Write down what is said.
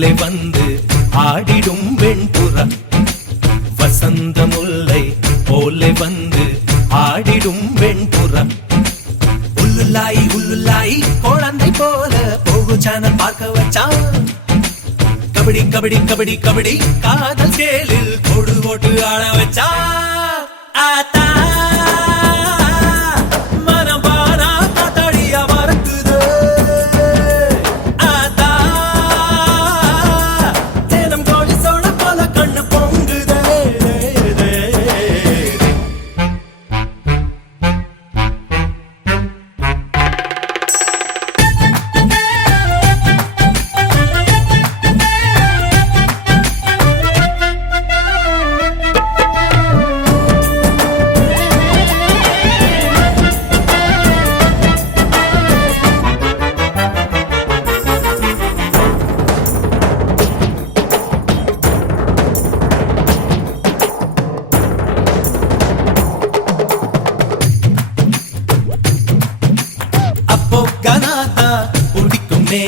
போலே வந்து ஆடிடும் வெண்புறா வசந்த முல்லை போலே வந்து ஆடிடும் வெண்புறா உள்ளுல்லாய் உள்ளுல்லாய் குழந்தை போல போகு சேனல் பார்க்க வச்சான் கபடி கபடி கபடி கபடி காதல் சேலில் கொடு போட்டு ஆட வச்சா ஆத்தா மனம் பாரா காத்தாடியா மறக்குது ஆத்தா தேனம் கோழி சோழ போல கண்ணு பொங்குதே அப்போ கனாதா பிடிக்குமே